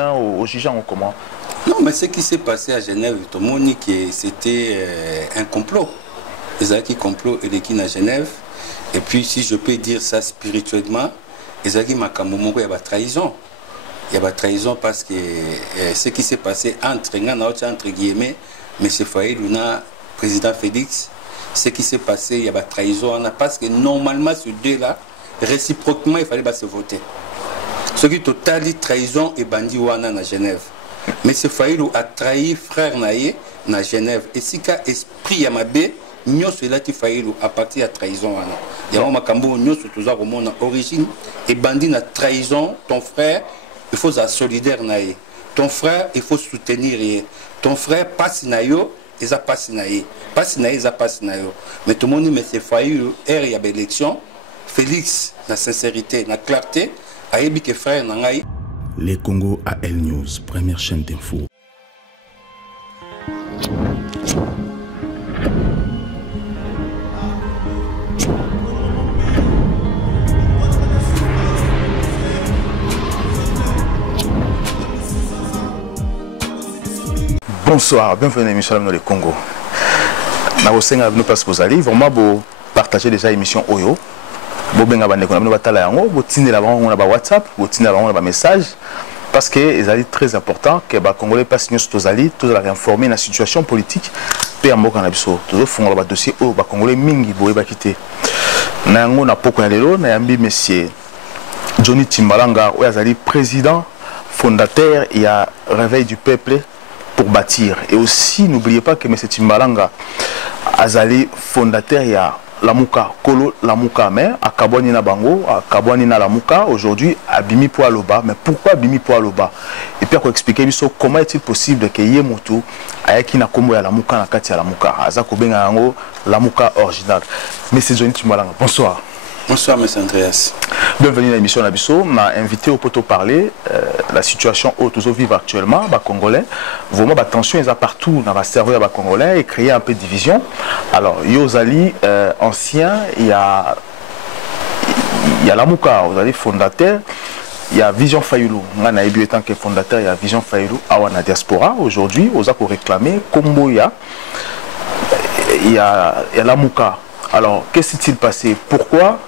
au jugeant comment? Non, mais ce qui s'est passé à Genève, tout le monde dit que c'était un complot. Les acquis complot et les qui à Genève. Et puis, si je peux dire ça spirituellement, les acquis Makamomo, il y a trahison. Il y a trahison parce que ce qui s'est passé entre guillemets, M. Faye Luna, président Félix, ce qui s'est passé, il y a trahison. Parce que normalement, ce deux-là, réciproquement, il fallait se voter. Ce qui est total trahison et bandit wana na Genève. Mais ce Faïlou a trahi frère naïe na Genève. Et si ka esprit yamabe, nous cela ti Faïlou à partir de trahison wana. Yama makambo nous surtout à mon origine et bandit na trahison ton frère, il faut être solidaire naïe. Ton frère, il faut soutenir. Ton frère passe naïo, il a passe naïe. Passe naïe, il a passe naïo. Mais tout le monde dit mais c'est Faïlou, il y a élection. Félix, la sincérité, la clarté. Les Congo AL News, première chaîne d'info. Bonsoir, bienvenue à l'émission dans le Congo. Nous passons pour aller vraiment pour partager déjà l'émission Oyo. Bobenga bande ko na batala yango botine la bango na ba WhatsApp botine la bango na ba message parce que c'est très important que ba congolais passe news tozali tous la informer la situation politique pe mboka na biso tozo fungola ba dossier o ba congolais mingi boye ba kité na yango na poko na lelo na yambi monsieur Johnny Timbalanga o azali président fondateur il y a Réveil du peuple pour bâtir et aussi n'oubliez pas que monsieur Timbalanga azali fondateur il y a Lamuka, Kolo Lamuka, mais à Kabouani na Bango, à Kabouani na Lamuka, aujourd'hui, à Bimi Poaloba. Mais pourquoi Bimi Poaloba? Et puis, pour expliquer comment est-il possible que Yemoto, Ayaki na Kombo ya Lamuka na Kati ya Lamuka, Azako Benga Yango, Lamuka original. Mais c'est Johnny Timbalanga. Bonsoir. Bonsoir, M. Andreas. Bienvenue à l'émission Nabiso. On m'a invité au poteau parler la situation où tous vivent actuellement, les Congolais. Vraiment, la tension est partout dans le cerveau des Congolais et créer un peu de division. Alors, Yozali, ancien, il y a Lamuka, vous allez fondateur. Il y a Vision Fayoulou. On a étant que fondateur, il y a Vision Fayoulou à la diaspora. Aujourd'hui, on a réclamé Kombo, il y a Lamuka. Alors, qu'est-ce qui s'est passé? Pourquoi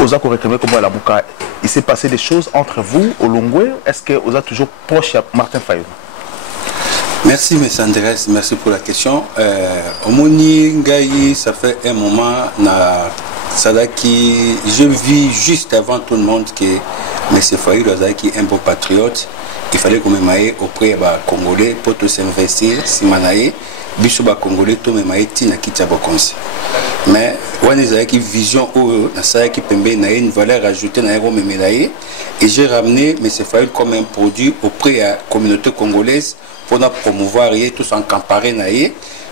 vous avez réclamé comme la Mouka? Il s'est passé des choses entre vous, au Longwe. Est-ce que vous êtes toujours proche de Martin Fayoulou? Merci, M. Andrés. Merci pour la question. Omoni Ngaï, ça fait un moment, je vis juste avant tout le monde que M. Fayoulou est un bon patriote. Il fallait qu'on m'aille auprès des Congolais pour tous s'investir, si manaï. Bisoba Congolais, tout le monde est na Bokonsi. Mais on a une vision où une valeur ajoutée na et j'ai ramené M. Fayoulou comme un produit auprès de la communauté congolaise pour promouvoir et tous en comparer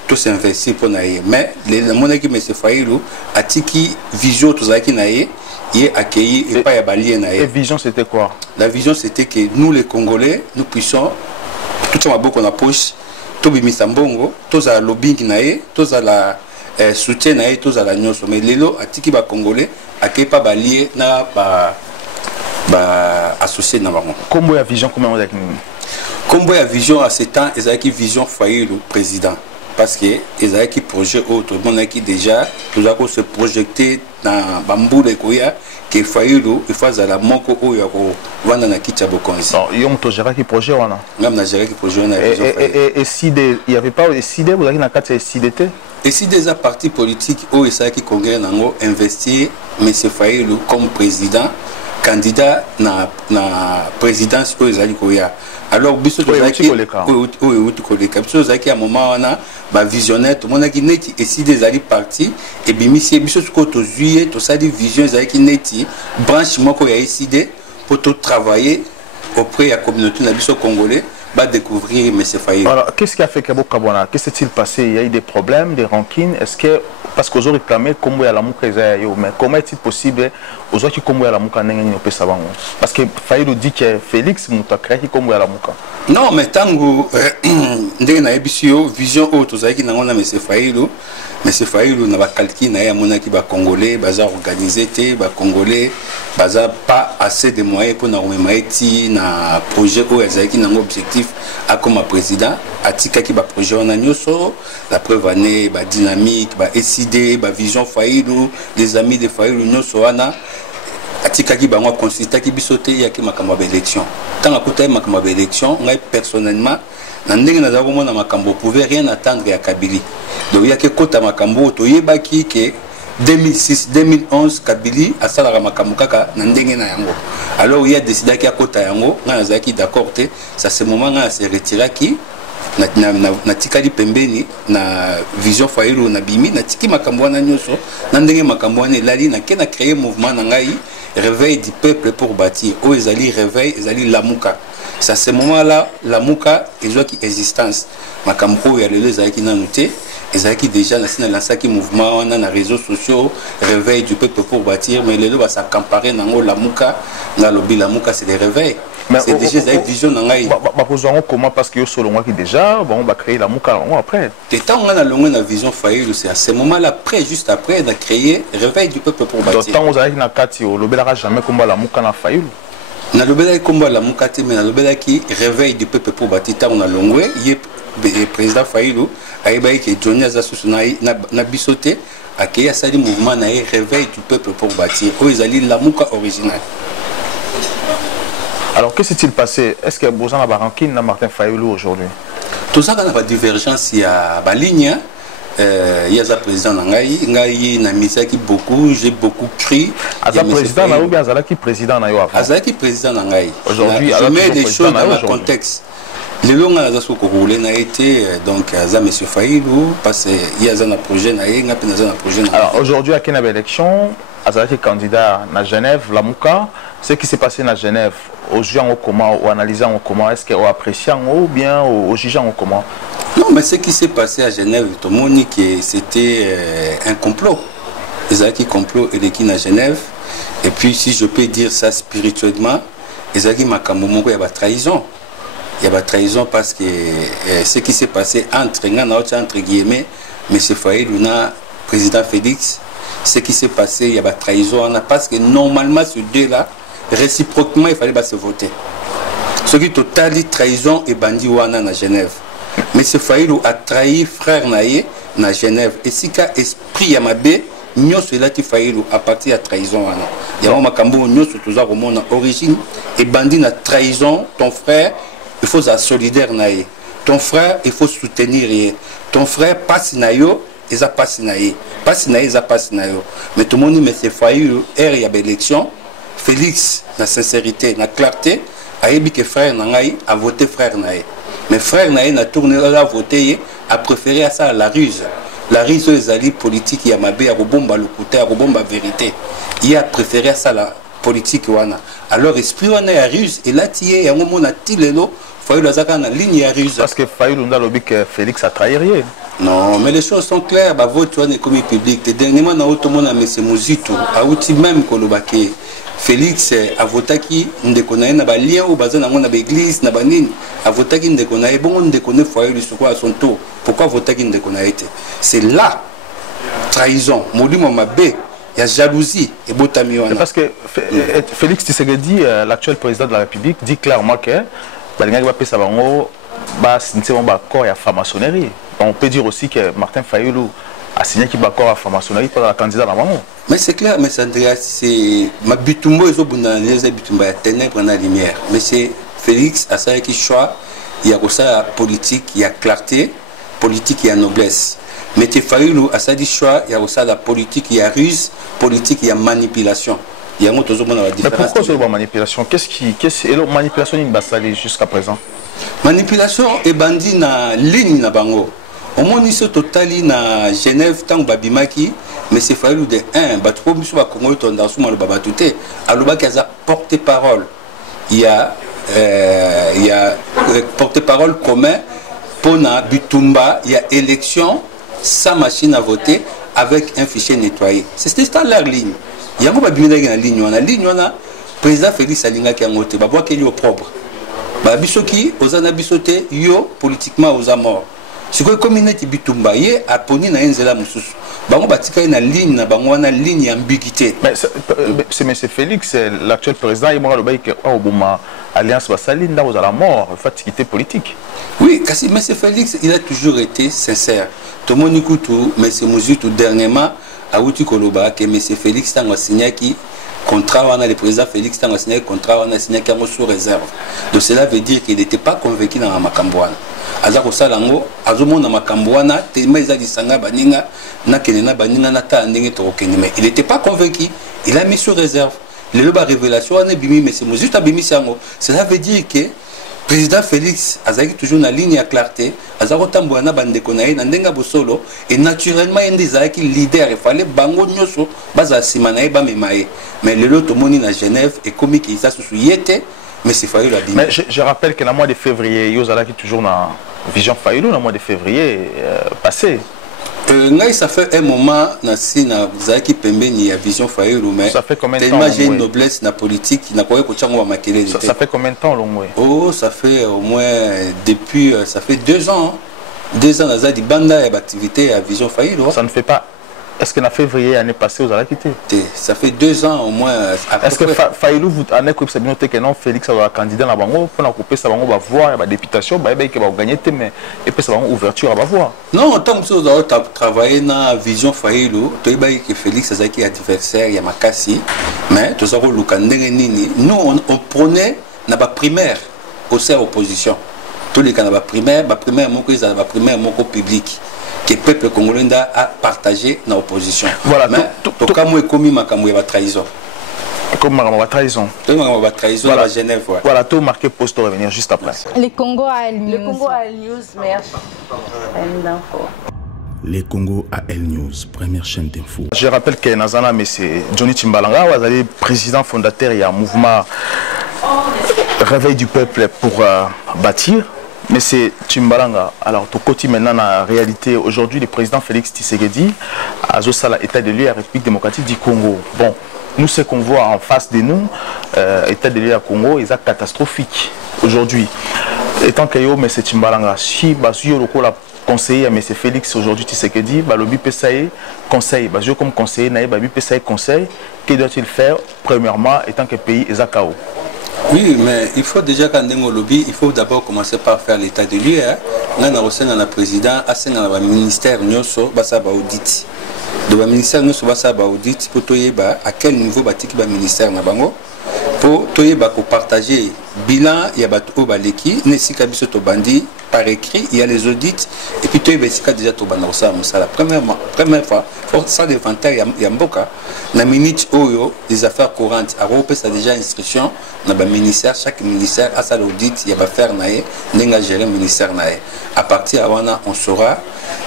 tous investir pour naïe. Mais le monde qui M. Fayoulou a tiki vision tous qui naïe est accueilli et pas y balier naïe. Et vision c'était quoi? La vision c'était que nous les Congolais nous puissions tout ça beaucoup na poche. Tobimisa mbongo, tous à lobbying nae, tous à la soutien nae, tous à la nyonso. Mais lelo atiki ba congolais, ake pas balié na ba associé na bango. Combo ya vision comment on a dit? Combo ya vision à 7 ans, ils avaient vision Fayoulou président. Parce que ils avaient projet autre, on a qui déjà, nous avons se projeter dans bambou de Koya. Que Fayoulou, il faut à la moko ou yako vanda na kicha bokonzi. Non, yom to gérer qui projet wana. Ngam na gérer qui projet wana. Et si il y avait pas si vous avez na kati SIDT. Et si des partis politiques ou ça qui congrès nango investir M. Fayoulou comme président candidat na présidence ou ezali koya. Alors biso to zaki ou koleka biso zaki à moment wana ba visionnaire tout monde qui neti et si des ali parti et bimisi biso ko to juillet to ça dit vision zaki neti branche moko ya SID pour tout travailler auprès de la communauté na biso congolais va découvrir M. Fayoulou. Alors, qu'est-ce qui a fait que Kabona? Qu'est-ce qui s'est passé? Il y a eu des problèmes, des rancines. Est-ce que, parce qu'aux autres réclamé, comment il y a la mouka, mais comment est-il possible aux autres qui comment il y a la mouka n'engagent pas ça? Parce que Fayoulou dit que Félix Mouta crée qui comment il y a la mouka. Non, mais tant que ndenge na ebisio vision autre, vous savez qui n'a pas M. Fayoulou. mais c'est Faïlou n'a pas calqué na mona qui va congolais baza organisé ba congolais baza pas assez de moyens pour na remettre na projet où ils qui n'ont objectif à comme président atika qui ba projet on a nyoso la preuve année ba dynamique ba SID ba vision Faïlou les amis de Faïlou nyoso wana atika qui ba moi consulter qui bisoté ya ki makambo élection tant à côté makambo élection moi personnellement nandenge na zako mona makambo pouvait rien attendre ya Kabili. Donc il y a que kota makambo to yebaki ke 2006 2011 Kabili asala makambo kaka nandenge na yango. Alors il y a décidé qu'il y a kota yango na zaki d'accord te ça ce moment là se retira qui na tikali pembeni na vision Faïlou na bimi na tiki makambo wana nyoso nandenge makambo wana lali na kena créer mouvement na ngai réveil du peuple pour bâtir o ezali réveil ezali lamuka. C'est à ce moment-là, la Mouka est qui existence. Ma campo, il y a les qui n'ont noté, et qui déjà lancé un mouvement, on a les réseaux sociaux, réveil du peuple pour bâtir, mais les lois ça comparer dans la Mouka, dans le lobby la Mouka c'est des réveils. C'est déjà une vision dans la comment parce que selon moi qui déjà, bon, on va créer la Mouka après. Et tant on a la vision Faïlou, c'est à ce moment-là, après, juste après, on a créé réveil du peuple pour bâtir. Tant on a dit que le lobby n'aura jamais combat la Mouka dans Faïlou. Na lobela combat la mukate mais na lobela qui réveil du peuple pour bâtir on a longwe le président Faïlou aïbaï que Johnny Azasusu na bisoté a créé ça du mouvement na réveil du peuple pour bâtir où ils allaient la muka originale. Alors que s'est-il passé? Est-ce que Bozan a barankin na Martin Faïlou aujourd'hui? Tout ça quand on a divergence il y a ligne. Il y a un président Nangaï, Namisaki beaucoup, j'ai beaucoup cru. Aza président na ou bien Azalaki président na yo avant. Azalaki président Nangaï. Aujourd'hui, je mets les choses dans le contexte. Le long à Azasou Kourou n'a été donc Aza Monsieur Faïlou parce qu'il y a un projet Naï, un projet. Alors aujourd'hui à quelle élection Azalaki candidat à Genève, la Mouka, ce qui s'est passé à Genève, aux gens au comment, aux analysants au comment, est-ce qu'ils ont apprécié ou bien aux jugeants au comment? Non, mais ce qui s'est passé à Genève, tout le monde dit que c'était un complot. Les acquis complot et les qui à Genève. Et puis, si je peux dire ça spirituellement, les acquis Makamomo, il y a pas trahison. Il y a pas trahison parce que ce qui s'est passé entre guillemets, M. Faïlou, président Félix, ce qui s'est passé, il y a pas trahison. Parce que normalement, ce deux-là, réciproquement, il fallait pas se voter. Ce qui est totalement trahison et bandit à Genève. Mais ce Faïlou a trahi frère Naye na Genève. Et si ka esprit Yamabe, nous cela ti Faïlou à partir de trahison. Il y a un makambo nous sur tous à origine et bandit na trahison. Ton frère, il faut être solidaire Naye. Ton frère, il faut soutenir. Ton frère passe Nayo, il a passe Naye. Passe Naye, il a passe Nayo. Mais tout le monde dit mais c'est Faïlou. Il y a élection. Félix, la sincérité, la clarté, a dit que frère Naye a voté frère Naye. Mais frère Naïn a tourné à voter, a préféré à ça la ruse. La ruse des alliés politiques, il y a mabé à Robomba le côté, à Robomba vérité. Il a préféré à ça la politique. Alors, esprit on a ruse, et là, il y a un moment, on a tilelo, Faïlou a la ligne à ruse. Parce que Faïlou a dit que Félix a trahi rien. Non, mais les choses sont claires. Bah, votre est comme public. Dernièrement, on a tout le monde à M. Mouzito, à outil même Kolobake. Félix a voté qui ne connaît pas lien au bazar dans l'église, n'a pas ni a voté qui ne connaît bon ne connaît Faïlou à son tour. Pourquoi voter qui ne connaît pas? C'est là trahison. Modi Mabé, il y a jalousie et botamiona. Parce que Félix Tshisekedi, l'actuel président de la République, dit clairement que on peut dire aussi que Martin Faïlou a signé qui d'accord à franc-maçonnerie pour la candidat à maman. Mais c'est clair, mais c'est ma bitumbo est au bout d'un bitumba ténèbres dans la lumière. Mais c'est Félix à ça qui choix, il y a aussi la politique, il y a clarté, politique, il y a noblesse. Mais Faïlou à ça dit choix, il y a aussi la politique, il y a ruse, politique, il y a manipulation. Il y a un autre la différence. Mais pourquoi c'est la manipulation? Qu'est-ce que la manipulation est jusqu'à présent? Manipulation est bandit na ligne na bango. Au moins, ils sont totali na Genève, tant babimaki, mais c'est Faïlou de 1. Batro, monsieur, va Congo, dans ce moment, le babatouté. Alors, il y a porte-parole. Il y a porte-parole commun pour na Bitumba. Il y a élection sans machine à voter avec un fichier nettoyé. C'est ça leur ligne. Il y a un babimaki na ligne. La ligne, on a président Félix Salinga qui a monté. Baboua qui est propre. Babisoki, aux anabisoté, yo, politiquement, aux morts. Ce que comme il est bitumba ye a poni na enzela mususu. Bango batika na ligne na bango na ligne ambiguïté. Mais c'est M. Félix, l'actuel président, il m'a dit que l'Alliance Bassaline, là, vous à la mort, fatiguité politique. Oui, car M. Félix, il a toujours été sincère. Tout le monde écoute, M. Mouzoutou, dernièrement, a outi Koloba, que M. Félix a signé qui contrat, on a le président Félix a signé contrat, on a signé qui est sous réserve. Donc cela veut dire qu'il n'était pas convaincu dans la Makambouana. Azako salango azomo na makambouana tellement ils a dit sanga baninga na kenena baninga na ta ndenge to kenema il n'était pas convaincu, il a mis sur réserve le loba révélation on est bimi mais c'est Mouzoutou bimi sango. Cela veut dire que président Félix azaki toujours na ligne à clarté azako tambouana bandeko na ye na ndenga bosolo et naturellement il ndizaki leader il fallait bango nyoso baza sima na ye ba memaye mais le lot moni na Genève et comme qui ça sous yete. Mais c'est Fayou la mais je rappelle que le mois de février, Yozala qui est toujours dans Vision Fayou, le mois de février passé. Ça fait un moment, qui y a Vision Fayou, mais ça fait combien de temps? Tellement j'ai une noblesse na politique, ça fait combien de temps, Longwe? Oh, ça fait au moins depuis, ça fait 2 ans. 2 ans, Nazadi Banda et l'activité à Vision Fayou. Ça ne fait pas. Est-ce que en février, l'année passée, vous avez quitté? Ça fait 2 ans au moins. Est-ce que Faïlou, vous avez dit que non, Félix a candidat à la banque pour couper sa banque, va voir la députation, va gagner, mais et puis sa banque ouverture, va voir. Non, tant que vous avez travaillé dans la Vision Faïlou, tu as dit que Félix a été adversaire, il y a Makassi, mais tu as dit nous, on prenait la primaire au sein de l'opposition. Tous les cas, la primaire, mon public. Que le peuple congolais a partagé dans l'opposition. Voilà, mais tout cas, moi, commis ma trahison. Comme ma trahison. Ma trahison à Genève. Voilà, tout marqué poste revenir juste après. Les Congo à El News. Le Congo à El News, merci. Les Congo à El News, première chaîne d'info. Je rappelle que Nazana, c'est Johnny Timbalanga, vous avez président fondateur, il y a un mouvement Réveil du peuple pour bâtir. Mais c'est Timbalanga. Alors, tout côté maintenant, la réalité, aujourd'hui, le président Félix Tshisekedi a l'état de lieu à la République démocratique du Congo. Bon, nous, ce qu'on voit en face de nous, l'état de lieu à Congo, est catastrophique aujourd'hui. Étant que M. Timbalanga, si le conseiller à M. Félix aujourd'hui Tshisekedi, le PSAE conseil, comme conseiller, le PSAE conseil, que doit-il faire premièrement, étant que le pays est à chaos? Oui, mais il faut déjà quand on lobby, il faut d'abord commencer par faire l'état de lieu. Nous avons le président, le ministère, audit. Donc le ministère, audit pour à quel niveau le ministère pour partager bilan, il y a l'équipe, par écrit, il y a les audits, et puis il y a déjà la première fois, ça l'inventaire, il y a la minute des affaires courantes, à déjà instruction, dans le ministère, chaque ministère a sa audit, il y a faire gérer le ministère. À partir de là, on saura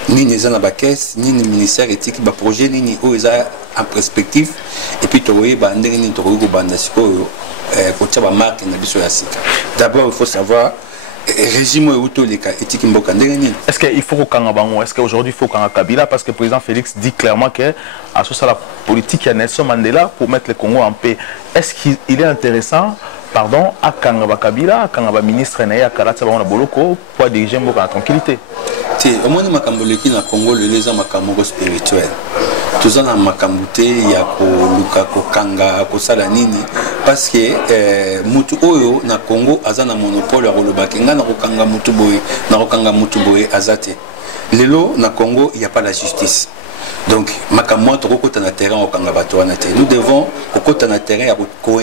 ni les gens dans la caisse, ni le ministère éthique, le projet, ni en perspective, et puis tu vois, d'abord, il faut savoir régime est-ce qu'il faut qu'on est-ce qu'aujourd'hui il faut qu'on Kabila parce que le président Félix dit clairement que à ce la politique il y a Nelson Mandela pour mettre le Congo en paix. Est-ce qu'il est intéressant pardon à Kangaba Kabila, à Kangaba ministre à Karatsa Boloko pour diriger la tranquillité? Au moins makamboleki na Congo les gens makambo spirituel. Tous en makambuté il y a ko kanga ko sala nini parce que mutu oyo na Congo azana monopole ya kolobaki nga na kokanga mutu boy azate. Lelo na Congo il y a pas la justice. Donc makambo to kokota na terrain okanga bato wana te. Nous devons kokota na terrain ya ko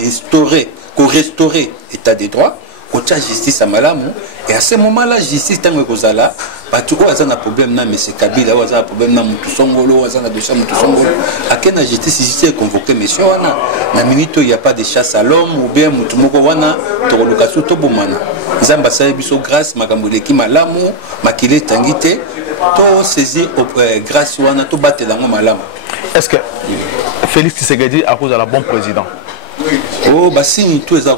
restaurer état de droit. Kocha justice à malamu et à ce moment-là justice tango kozala batu ko azana problème na monsieur Kabila ou azana problème na mutu songolo azana dossier mutu songolo akena justice est convoqué monsieur wana na minute il y a pas de chasse à l'homme ou bien mutu moko wana to lokasu to bomana nzamba sa biso grâce makambo leki malamu makile tangite to saisir grâce wana to batela ngo malamu. Est-ce que Félix Tshisekedi à cause de la bon président? Oh, bah si tout est à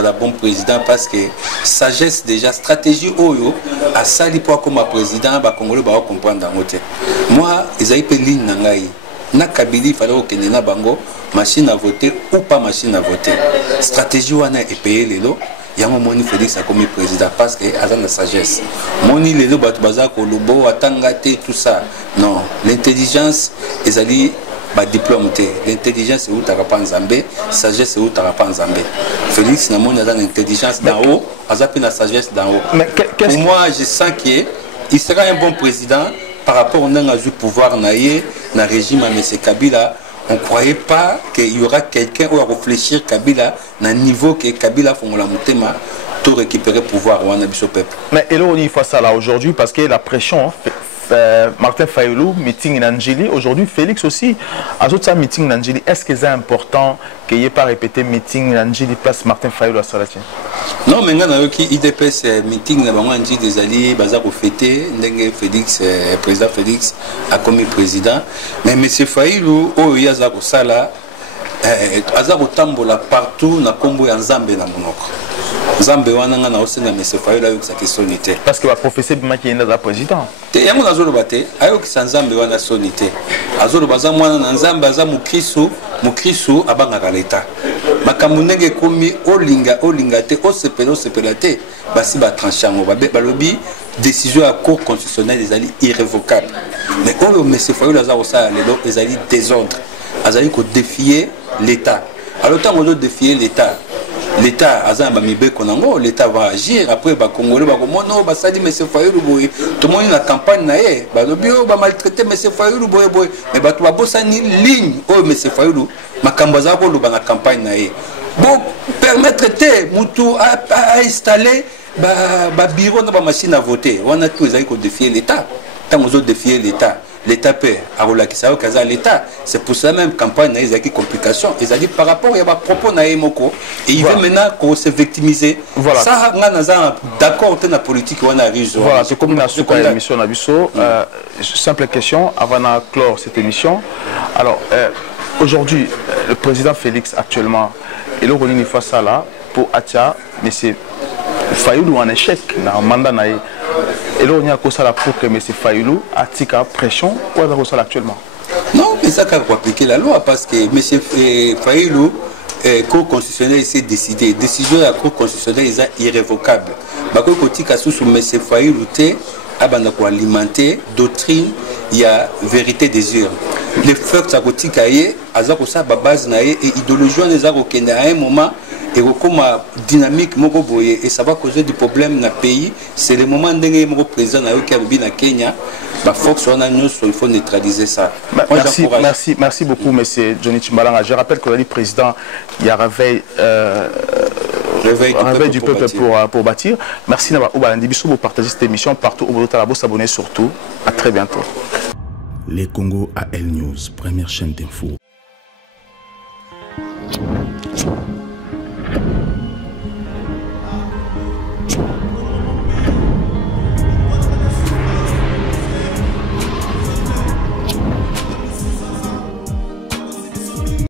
la bon président parce que sagesse déjà stratégie oyo à sali pour comme président ba congolais ba comprendre moi ils avaient ligne nangai na Kabila fallait que na bango machine à voter ou pas machine à voter stratégie wana est payé lelo yango moni Félix a commis président parce que a la sagesse moni les bato bazako lobo atanga te tout ça non l'intelligence ezali ba diplôme te l'intelligence est où ta nzambe sagesse est où ta nzambe Félix na moni a l'intelligence d'en haut azapi na sagesse d'en haut pour moi je sens que il sera un bon président par rapport au pouvoir naïe na régime à M. Kabila. On ne croyait pas qu'il y aura quelqu'un où à réfléchir Kabila dans niveau que Kabila Fongola Moutema tout récupérer le pouvoir au peuple. Mais et là on y face à là aujourd'hui parce que la pression Martin Fayoulou meeting Nangeli aujourd'hui Félix aussi à tout ça meeting Nangeli est-ce que c'est important qu'il n'y ait pas répété meeting Nangeli place Martin Fayoulou à Salati? Non mais maintenant qui IDPS meeting na bango Nangeli des alliés bazar au fêté ndenge Félix président Félix a commis président mais monsieur Fayoulou oh yaza ko sala azar otambola partout na kombo ya Nzambe na monoko Nzambe wana nga na osenga monsieur Fayoulou ayo sa question était parce que va professeur bimaki enda za président te yango nazolo bate ayo ki Nzambe wana sonité azolo baza mwana na Nzambe aza mukristo abanga leta makambo ndenge komi olinga te osepela te basi ba tranchango balobi décision à cour constitutionnelle des alliés irrévocable mais oyo monsieur Fayoulou aza osala lelo ezali désordre azali ko défier l'état alors tant on défier l'état azan ba mibeko nango l'état va agir après ba congolais ba komono ba sadi monsieur Fayoulou boye tout le monde na campagne na ye ba lobio ba maltraiter monsieur Fayoulou boye mais ba to ba bosani ligne oh monsieur Fayoulou makambo za ko loba na campagne na ye bon permettre te mutu à installer ba bureau na ba machine à voter on a tout ezali ko défier l'état tant on défier l'état peut avoir l'État. C'est pour ça même campagne il y a des complications. Ils ont dit par rapport à propos na Moko et il veut maintenant qu'on se victimiser. Voilà. Ça d'accord dans la politique on arrive. Voilà, c'est comme la émission Nabiso. Simple question avant de clore cette émission. Alors aujourd'hui le président Félix actuellement et le Ronini face à là pour Atia mais c'est Fayoulou en échec dans le mandat naïe. Et là, on y a quoi ça là pour que M. Fayoulou a tika pression ou est-ce ça actuellement? Non, mais ça va appliquer la loi parce que M. Fayoulou, Cour constitutionnelle s'est décidé. Décision de la Cour constitutionnelle est irrévocable. Parce que quand sous M. Fayoulou, il a alimenter doctrine, il y a vérité des urnes. Les fleurs de la base et idéologie à un moment. Et comme dynamique et ça va causer du problème dans le pays. C'est le moment où le président qui a Kenya, il faut neutraliser ça. Merci beaucoup, M. Johnny Chimbalanga. Je rappelle que le président, il y a réveil du peuple pour bâtir. Merci pour partager cette émission partout où vous pouvez s'abonner surtout. À très bientôt. Les Congo AL News, première chaîne d'info.